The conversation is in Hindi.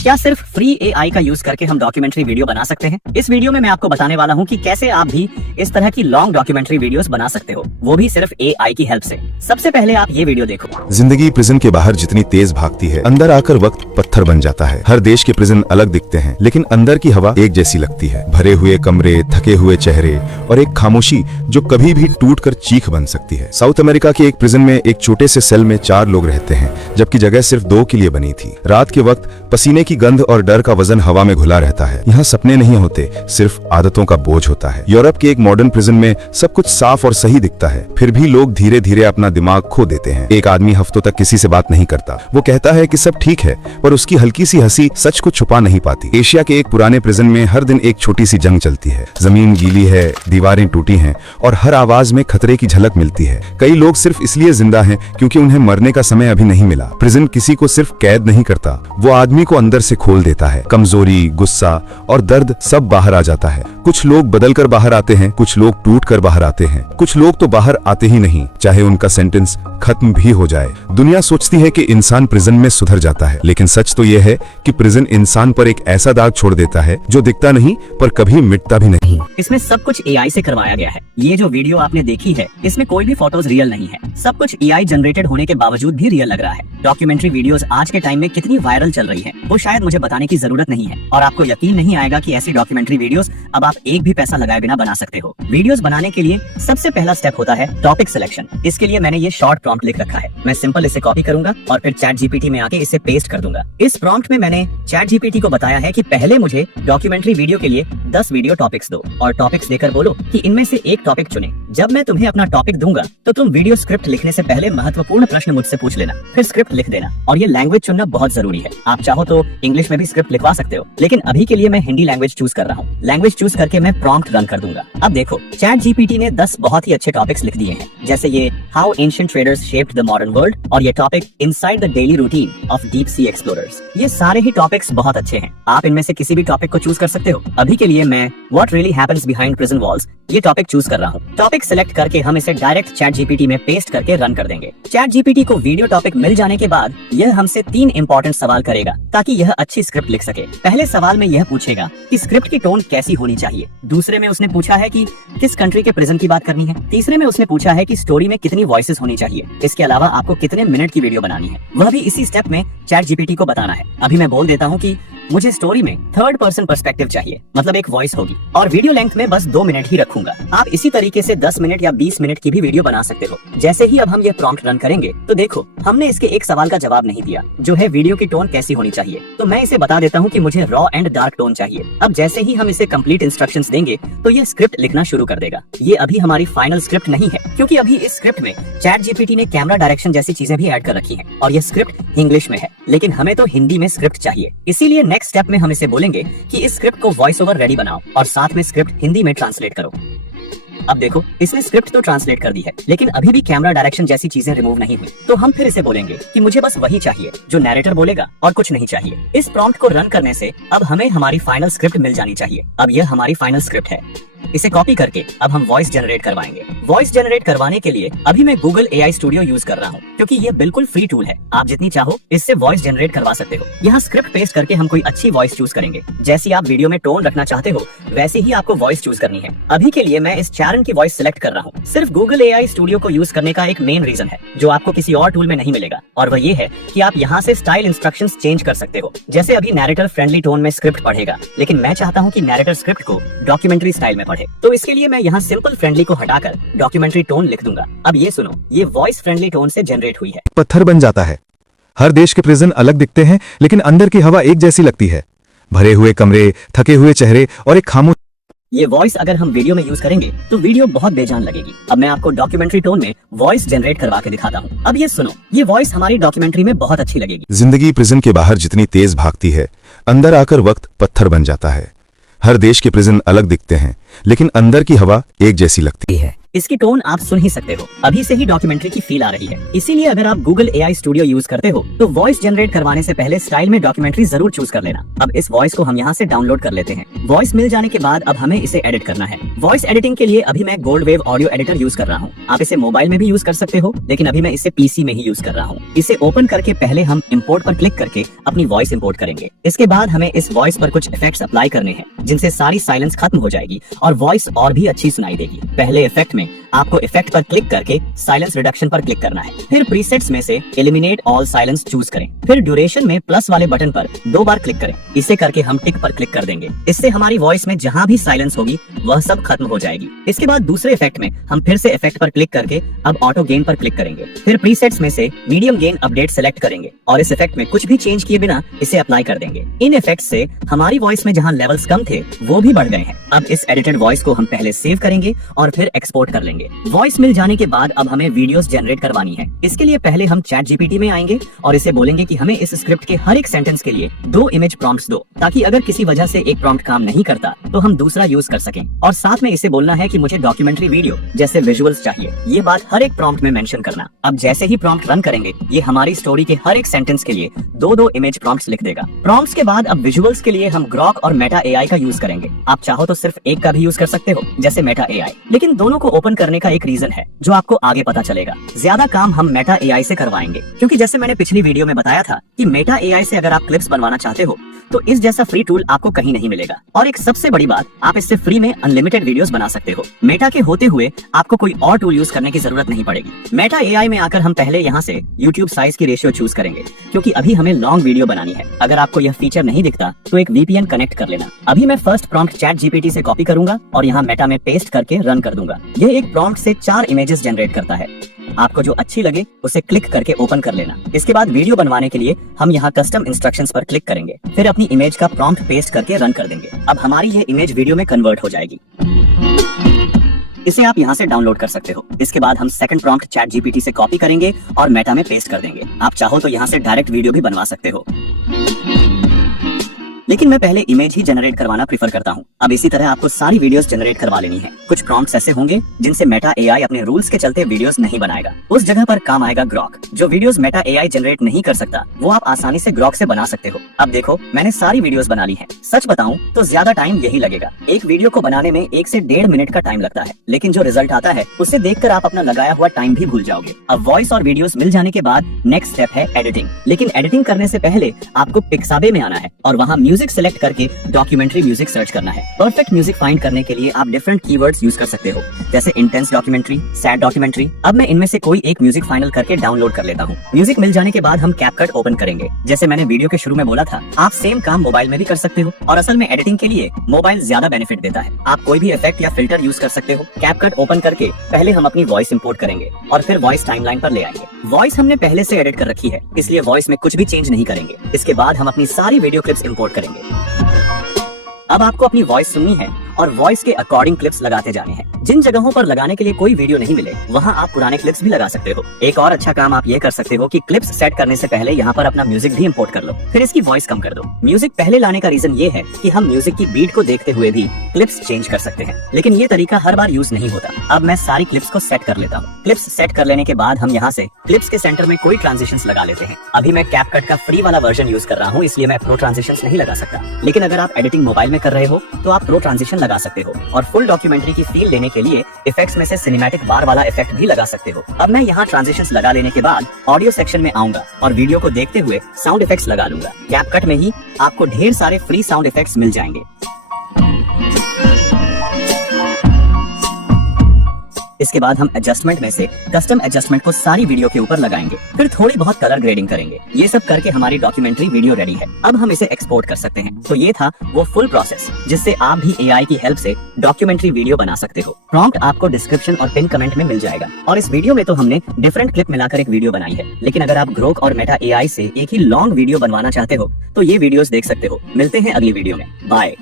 क्या सिर्फ फ्री एआई का यूज करके हम डॉक्यूमेंट्री वीडियो बना सकते हैं? इस वीडियो में मैं आपको बताने वाला हूँ कि कैसे आप भी इस तरह की लॉन्ग डॉक्यूमेंट्री वीडियोस बना सकते हो, वो भी सिर्फ एआई की हेल्प से। सबसे पहले आप ये वीडियो देखो। जिंदगी प्रिजन के बाहर जितनी तेज भागती है, अंदर आकर वक्त पत्थर बन जाता है। हर देश के प्रिजन अलग दिखते हैं, लेकिन अंदर की हवा एक जैसी लगती है। भरे हुए कमरे, थके हुए चेहरे और एक खामोशी जो कभी भी टूटकर चीख बन सकती है। साउथ अमेरिका के एक प्रिजन में एक छोटे से सेल में 4 लोग रहते हैं, जबकि जगह सिर्फ 2 के लिए बनी थी। रात के वक्त पसीने की गंध और डर का वजन हवा में घुला रहता है। यहाँ सपने नहीं होते, सिर्फ आदतों का बोझ होता है। यूरोप के एक मॉडर्न प्रिजन में सब कुछ साफ और सही दिखता है, फिर भी लोग धीरे धीरे अपना दिमाग खो देते हैं। एक आदमी हफ्तों तक किसी से बात नहीं करता। वो कहता है कि सब ठीक है, पर उसकी हल्की सी हंसी सच को छुपा नहीं पाती। एशिया के एक पुराने प्रिजन में हर दिन एक छोटी सी जंग चलती है। जमीन गीली है, दीवारें टूटी हैं और हर आवाज में खतरे की झलक मिलती है। कई लोग सिर्फ इसलिए जिंदा हैं क्योंकि उन्हें मरने का समय अभी नहीं मिला। प्रिजन किसी को सिर्फ कैद नहीं करता, वो आदमी को अंदर से खोल देता है। कमजोरी, गुस्सा और दर्द सब बाहर आ जाता है। कुछ लोग बदल कर बाहर आते हैं, कुछ लोग टूट कर बाहर आते हैं, कुछ लोग तो बाहर आते ही नहीं, चाहे उनका सेंटेंस खत्म भी हो जाए। दुनिया सोचती है कि इंसान प्रिजन में सुधर जाता है, लेकिन सच तो यह है कि प्रिजन इंसान पर एक ऐसा दाग छोड़ देता है जो दिखता नहीं पर कभी मिटता भी नहीं। इसमें सब कुछ एआई से करवाया गया है। ये जो वीडियो आपने देखी है, इसमें कोई भी फोटोज रियल नहीं है। सब कुछ एआई जनरेटेड होने के बावजूद भी रियल लग रहा है। डॉक्यूमेंट्री वीडियोस आज के टाइम में कितनी वायरल चल रही है, वो शायद मुझे बताने की जरूरत नहीं है। और आपको यकीन नहीं आएगा कि ऐसी डॉक्यूमेंट्री वीडियोस अब आप एक भी पैसा लगाए बिना बना सकते हो। वीडियोस बनाने के लिए सबसे पहला स्टेप होता है टॉपिक सिलेक्शन। इसके लिए मैंने ये शॉर्ट प्रॉम्प्ट लिख रखा है। मैं सिंपल इसे कॉपी करूंगा और फिर चैट जीपीटी में आके इसे पेस्ट कर दूंगा। इस प्रॉम्प्ट में मैंने चैट जीपीटी को बताया है कि पहले मुझे डॉक्यूमेंट्री वीडियो के लिए 10 वीडियो टॉपिक्स दो और टॉपिक्स देकर बोलो कि इनमें से एक टॉपिक चुने। जब मैं तुम्हें अपना टॉपिक दूंगा तो तुम वीडियो स्क्रिप्ट लिखने से पहले महत्वपूर्ण प्रश्न मुझसे पूछ लेना, फिर स्क्रिप्ट लिख देना। और ये लैंग्वेज चुनना बहुत जरूरी है। आप चाहो तो इंग्लिश में भी स्क्रिप्ट लिखवा सकते हो, लेकिन अभी के लिए मैं हिंदी लैंग्वेज चूज कर रहा हूँ। लैंग्वेज चूज करके मैं प्रॉम्प्ट रन कर दूंगा। अब देखो, चैट जीपीटी ने 10 बहुत ही अच्छे टॉपिक्स लिख दिए हैं, जैसे ये how ancient traders shaped the modern world और ये topic inside the daily routine of deep sea explorers. ये सारे ही टॉपिक्स बहुत अच्छे हैं। आप इनमें से किसी भी टॉपिक को चूज कर सकते हो। अभी के लिए मैं what really happens behind prison walls ये टॉपिक चूज कर रहा हूँ। टॉपिक सिलेक्ट करके हम इसे डायरेक्ट चैट जीपीटी में पेस्ट करके रन कर देंगे। चैट जीपीटी को वीडियो टॉपिक मिल जाने के बाद यह हमसे 3 इंपॉर्टेंट सवाल करेगा ताकि यह अच्छी स्क्रिप्ट लिख सके। पहले सवाल में यह पूछेगा कि स्क्रिप्ट की टोन कैसी होनी चाहिए। दूसरे में उसने पूछा है कि किस कंट्री के प्रिजन की बात करनी है। तीसरे में उसने पूछा है कि स्टोरी में कितनी वॉइसेस होनी चाहिए। इसके अलावा आपको कितने मिनट की वीडियो बनानी है, वह भी इसी स्टेप में चैट जीपीटी को बताना है। अभी मैं बोल देता हूँ कि मुझे स्टोरी में 3rd पर्सन पर्सपेक्टिव चाहिए, मतलब एक वॉइस होगी, और वीडियो लेंथ में बस 2 मिनट ही रखूंगा। आप इसी तरीके से 10 मिनट या 20 मिनट की भी वीडियो बना सकते हो। जैसे ही अब हम ये प्रॉम्प्ट रन करेंगे तो देखो, हमने इसके एक सवाल का जवाब नहीं दिया, जो है वीडियो की टोन कैसी होनी चाहिए। तो मैं इसे बता देता हूँ कि मुझे रॉ एंड डार्क टोन चाहिए। अब जैसे ही हम इसे कंप्लीट इंस्ट्रक्शंस देंगे तो ये स्क्रिप्ट लिखना शुरू कर देगा। ये अभी हमारी फाइनल स्क्रिप्ट नहीं है, क्योंकि अभी इस स्क्रिप्ट में चैट जीपीटी ने कैमरा डायरेक्शन जैसी चीजें भी ऐड कर रखी है और ये स्क्रिप्ट इंग्लिश में है, लेकिन हमें तो हिंदी में स्क्रिप्ट चाहिए। इसीलिए नेक्स्ट स्टेप में हम इसे बोलेंगे कि इस स्क्रिप्ट को वॉइस ओवर रेडी बनाओ और साथ में स्क्रिप्ट हिंदी में ट्रांसलेट करो। अब देखो, इसने स्क्रिप्ट तो ट्रांसलेट कर दी है, लेकिन अभी भी कैमरा डायरेक्शन जैसी चीजें रिमूव नहीं हुई। तो हम फिर इसे बोलेंगे कि मुझे बस वही चाहिए जो नैरेटर बोलेगा और कुछ नहीं चाहिए। इस प्रॉम्प्ट को रन करने से अब हमें हमारी फाइनल स्क्रिप्ट मिल जानी चाहिए। अब यह हमारी फाइनल स्क्रिप्ट है। इसे कॉपी करके अब हम वॉइस जनरेट करवाएंगे। वॉइस जनरेट करवाने के लिए अभी मैं गूगल एआई स्टूडियो यूज कर रहा हूँ, क्योंकि ये बिल्कुल फ्री टूल है। आप जितनी चाहो इससे वॉइस जनरेट करवा सकते हो। यहाँ स्क्रिप्ट पेस्ट करके हम कोई अच्छी वॉइस चूज करेंगे। जैसी आप वीडियो में टोन रखना चाहते हो वैसे ही आपको वॉइस चूज करनी है। अभी के लिए मैं इस चारण की वॉइस सिलेक्ट कर रहा हूँ। सिर्फ गूगल एआई स्टूडियो को यूज करने का एक मेन रीजन है जो आपको किसी और टूल में नहीं मिलेगा, और वह ये है कि आप यहाँ से स्टाइल इंस्ट्रक्शंस चेंज कर सकते हो। जैसे अभी नैरेटर फ्रेंडली टोन में स्क्रिप्ट पढ़ेगा, लेकिन मैं चाहता हूँ कि नैरेटर स्क्रिप्ट को डॉक्यूमेंट्री स्टाइल में पढ़े, तो इसके लिए मैं यहाँ सिंपल फ्रेंडली को हटाकर डॉक्यूमेंट्री टोन लिख दूंगा। अब ये सुनो, ये वॉइस फ्रेंडली टोन से जनरेट हुई है। पत्थर बन जाता है। हर देश के प्रिजन अलग दिखते हैं, लेकिन अंदर की हवा एक जैसी लगती है। भरे हुए कमरे, थके हुए चेहरे और एक खामोश। ये वॉइस अगर हम वीडियो में यूज करेंगे तो वीडियो बहुत बेजान लगेगी। अब मैं आपको डॉक्यूमेंट्री टोन में वॉइस जनरेट करवा के दिखाता हूँ। अब ये सुनो, ये वॉइस हमारी डॉक्यूमेंट्री में बहुत अच्छी लगेगी। जिंदगी प्रिजन के बाहर जितनी तेज भागती है, अंदर आकर वक्त पत्थर बन जाता है। हर देश के प्रिजन अलग दिखते हैं, लेकिन अंदर की हवा एक जैसी लगती है। इसकी टोन आप सुन ही सकते हो, अभी से ही डॉक्यूमेंट्री की फील आ रही है। इसीलिए अगर आप गूगल AI स्टूडियो यूज करते हो तो वॉइस जनरेट करवाने से पहले स्टाइल में डॉक्यूमेंट्री जरूर चूज कर लेना। अब इस वॉइस को हम यहाँ से डाउनलोड कर लेते हैं। वॉइस मिल जाने के बाद अब हमें इसे एडिट करना है। वॉइस एडिटिंग के लिए अभी मैं gold wave audio editor use कर रहा हूँ। आप इसे मोबाइल में भी यूज कर सकते हो, लेकिन अभी मैं इसे PC में ही यूज कर रहा हूँ। इसे ओपन करके पहले हम इंपोर्ट पर क्लिक करके अपनी वॉइस इंपोर्ट करेंगे। इसके बाद हमें इस वॉइस पर कुछ इफेक्ट्स अप्लाई करने हैं, जिनसे सारी साइलेंस खत्म हो जाएगी और वॉइस और भी अच्छी सुनाई देगी। पहले इफेक्ट में आपको इफेक्ट पर क्लिक करके साइलेंस रिडक्शन पर क्लिक करना है। फिर प्रीसेट्स में से एलिमिनेट ऑल साइलेंस चूज करें। फिर ड्यूरेशन में प्लस वाले बटन पर 2 बार क्लिक करें। इसे करके हम टिक पर क्लिक कर देंगे। इससे हमारी वॉइस में जहां भी साइलेंस होगी वह सब खत्म हो जाएगी। इसके बाद दूसरे इफेक्ट में हम फिर से इफेक्ट पर क्लिक करके अब ऑटो गेन पर क्लिक करेंगे। फिर प्रीसेट्स में से मीडियम गेन अपडेट सेलेक्ट करेंगे और इस इफेक्ट में कुछ भी चेंज किए बिना इसे अप्लाई कर देंगे। इन इफेक्ट से हमारी वॉइस में जहां लेवल्स कम थे वो भी बढ़ गए हैं। अब इस एडिटेड वॉइस को हम पहले सेव करेंगे और फिर एक्सपोर्ट कर लेंगे। वॉइस मिल जाने के बाद अब हमें वीडियोस जनरेट करवानी है। इसके लिए पहले हम चैट GPT में आएंगे और इसे बोलेंगे कि हमें इस स्क्रिप्ट के हर एक सेंटेंस के लिए 2 इमेज प्रॉम्प्ट्स दो, ताकि अगर किसी वजह से एक प्रॉम्प्ट काम नहीं करता तो हम दूसरा यूज कर सकें। और साथ में इसे बोलना है कि मुझे डॉक्यूमेंट्री वीडियो जैसे विजुअल्स चाहिए। ये बात हर एक प्रॉम्प्ट में मेंशन करना। अब जैसे ही प्रॉम्प्ट रन करेंगे ये हमारी स्टोरी के हर एक सेंटेंस के लिए 2-2 इमेज प्रॉम्प्ट्स लिख देगा। प्रॉम्प्ट्स के बाद अब विजुअल्स के लिए हम ग्रॉक और मेटा AI का यूज करेंगे। आप चाहो तो सिर्फ एक का भी यूज कर सकते हो, जैसे मेटा AI, लेकिन दोनों को ओपन करने का एक रीजन है जो आपको आगे पता चलेगा। ज्यादा काम हम मेटा AI से करवाएंगे, क्योंकि जैसे मैंने पिछली वीडियो में बताया था कि मेटा AI से अगर आप क्लिप्स बनवाना चाहते हो तो इस जैसा फ्री टूल आपको कहीं नहीं मिलेगा। और एक सबसे बड़ी बात, आप इससे फ्री में अनलिमिटेड वीडियोस बना सकते हो। मेटा के होते हुए आपको कोई और टूल यूज करने की जरूरत नहीं पड़ेगी। मेटा AI में आकर हम पहले यहाँ से YouTube साइज की रेशियो चूज करेंगे, क्योंकि अभी हमें लॉन्ग वीडियो बनानी है। अगर आपको यह फीचर नहीं दिखता तो एक VPN कनेक्ट कर लेना। अभी मैं फर्स्ट प्रॉम्प्ट चैट GPT से कॉपी करूंगा और यहाँ मेटा में पेस्ट करके रन कर दूंगा। ये एक प्रॉम्प्ट से 4 इमेजेस जनरेट करता है। आपको जो अच्छी लगे उसे क्लिक करके ओपन कर लेना। इसके बाद वीडियो बनवाने के लिए हम यहाँ कस्टम इंस्ट्रक्शंस पर क्लिक करेंगे। फिर अपनी इमेज का प्रॉम्प्ट पेस्ट करके रन कर देंगे। अब हमारी ये इमेज वीडियो में कन्वर्ट हो जाएगी। इसे आप यहाँ से डाउनलोड कर सकते हो। इसके बाद हम सेकंड प्रॉम्प्ट चैट GPT से कॉपी करेंगे और मेटा में पेस्ट कर देंगे। आप चाहो तो यहाँ से डायरेक्ट वीडियो भी बनवा सकते हो, लेकिन मैं पहले इमेज ही जनरेट करवाना प्रीफर करता हूँ। अब इसी तरह आपको सारी वीडियोस जनरेट करवा लेनी है। कुछ प्रॉम्प्ट्स ऐसे होंगे जिनसे मेटा AI अपने रूल्स के चलते वीडियोस नहीं बनाएगा। उस जगह पर काम आएगा ग्रॉक। जो वीडियोस मेटा AI जनरेट नहीं कर सकता वो आप आसानी से ग्रॉक से बना सकते हो। अब देखो, मैंने सारी वीडियोस बना ली हैं। सच बताऊं तो ज्यादा टाइम यही लगेगा। एक वीडियो को बनाने में 1 से 1.5 मिनट का टाइम लगता है, लेकिन जो रिजल्ट आता है उसे देखकर आप अपना लगाया हुआ टाइम भी भूल जाओगे। अब वॉइस और वीडियोस मिल जाने के बाद नेक्स्ट स्टेप है एडिटिंग। लेकिन एडिटिंग करने से पहले आपको पिक्साबे में आना है और वहाँ म्यूजिक सिलेक्ट करके डॉक्यूमेंट्री म्यूजिक सर्च करना है। परफेक्ट म्यूजिक फाइंड करने के लिए आप डिफरेंट कीवर्ड्स यूज कर सकते हो, जैसे इंटेंस डॉक्यूमेंट्री, सैड डॉक्यूमेंट्री। अब मैं इनमें से कोई एक म्यूजिक फाइनल करके डाउनलोड कर लेता हूँ। म्यूजिक मिल जाने के बाद हम कैपकट ओपन करेंगे। जैसे मैंने वीडियो के शुरू में बोला था, आप सेम काम मोबाइल में भी कर सकते हो और असल में एडिटिंग के लिए मोबाइल ज्यादा बेनिफिट देता है। आप कोई भी इफेक्ट या फिल्टर यूज कर सकते हो। कैपकट ओपन करके पहले हम अपनी वॉइस इंपोर्ट करेंगे और फिर वॉइस टाइमलाइन पर ले आएंगे। वॉइस हमने पहले से एडिट कर रखी है, इसलिए वॉइस में कुछ भी चेंज नहीं करेंगे। इसके बाद हम अपनी सारी वीडियो क्लिप्स इंपोर्ट करेंगे। अब आपको अपनी वॉइस सुननी है और वॉइस के अकॉर्डिंग क्लिप्स लगाते जाने हैं। जिन जगहों पर लगाने के लिए कोई वीडियो नहीं मिले वहां आप पुराने क्लिप्स भी लगा सकते हो। एक और अच्छा काम आप ये कर सकते हो कि क्लिप्स सेट करने से पहले यहाँ पर अपना म्यूजिक भी इंपोर्ट कर लो, फिर इसकी वॉइस कम कर दो। म्यूजिक पहले लाने का रीजन ये है कि हम म्यूजिक की बीट को देखते हुए भी क्लिप्स चेंज कर सकते हैं, लेकिन ये तरीका हर बार यूज नहीं होता। अब मैं सारी क्लिप्स को सेट कर लेता हूँ। क्लिप्स सेट कर लेने के बाद हम यहाँ से क्लिप्स के सेंटर में कोई ट्रांजिशंस लगा लेते हैं। अभी मैं कैपकट का फ्री वाला वर्जन यूज कर रहा हूँ, इसलिए मैं प्रो ट्रांजिशंस नहीं लगा सकता, लेकिन अगर आप एडिटिंग मोबाइल में कर रहे हो तो आप प्रो ट्रांजिशन लगा सकते हो और फुल डॉक्यूमेंट्री की फील लेने के लिए इफेक्ट्स में से सिनेमैटिक बार वाला इफेक्ट भी लगा सकते हो। अब मैं यहाँ ट्रांजिशंस लगा लेने के बाद ऑडियो सेक्शन में आऊंगा और वीडियो को देखते हुए साउंड इफेक्ट्स लगा लूंगा। कैपकट में ही आपको ढेर सारे फ्री साउंड इफेक्ट्स मिल जाएंगे। इसके बाद हम एडजस्टमेंट में से कस्टम एडजस्टमेंट को सारी वीडियो के ऊपर लगाएंगे, फिर थोड़ी बहुत कलर ग्रेडिंग करेंगे। ये सब करके हमारी डॉक्यूमेंट्री वीडियो रेडी है। अब हम इसे एक्सपोर्ट कर सकते हैं। तो ये था वो फुल प्रोसेस जिससे आप भी AI की हेल्प से डॉक्यूमेंट्री वीडियो बना सकते हो। प्रॉम्प्ट आपको डिस्क्रिप्शन और पिन कमेंट में मिल जाएगा। और इस वीडियो में तो हमने डिफरेंट क्लिप मिलाकर एक वीडियो बनाई है, लेकिन अगर आप ग्रोक और मेटा AI से एक ही लॉन्ग वीडियो बनवाना चाहते हो तो ये वीडियोस देख सकते हो। मिलते हैं अगली वीडियो में। बाय।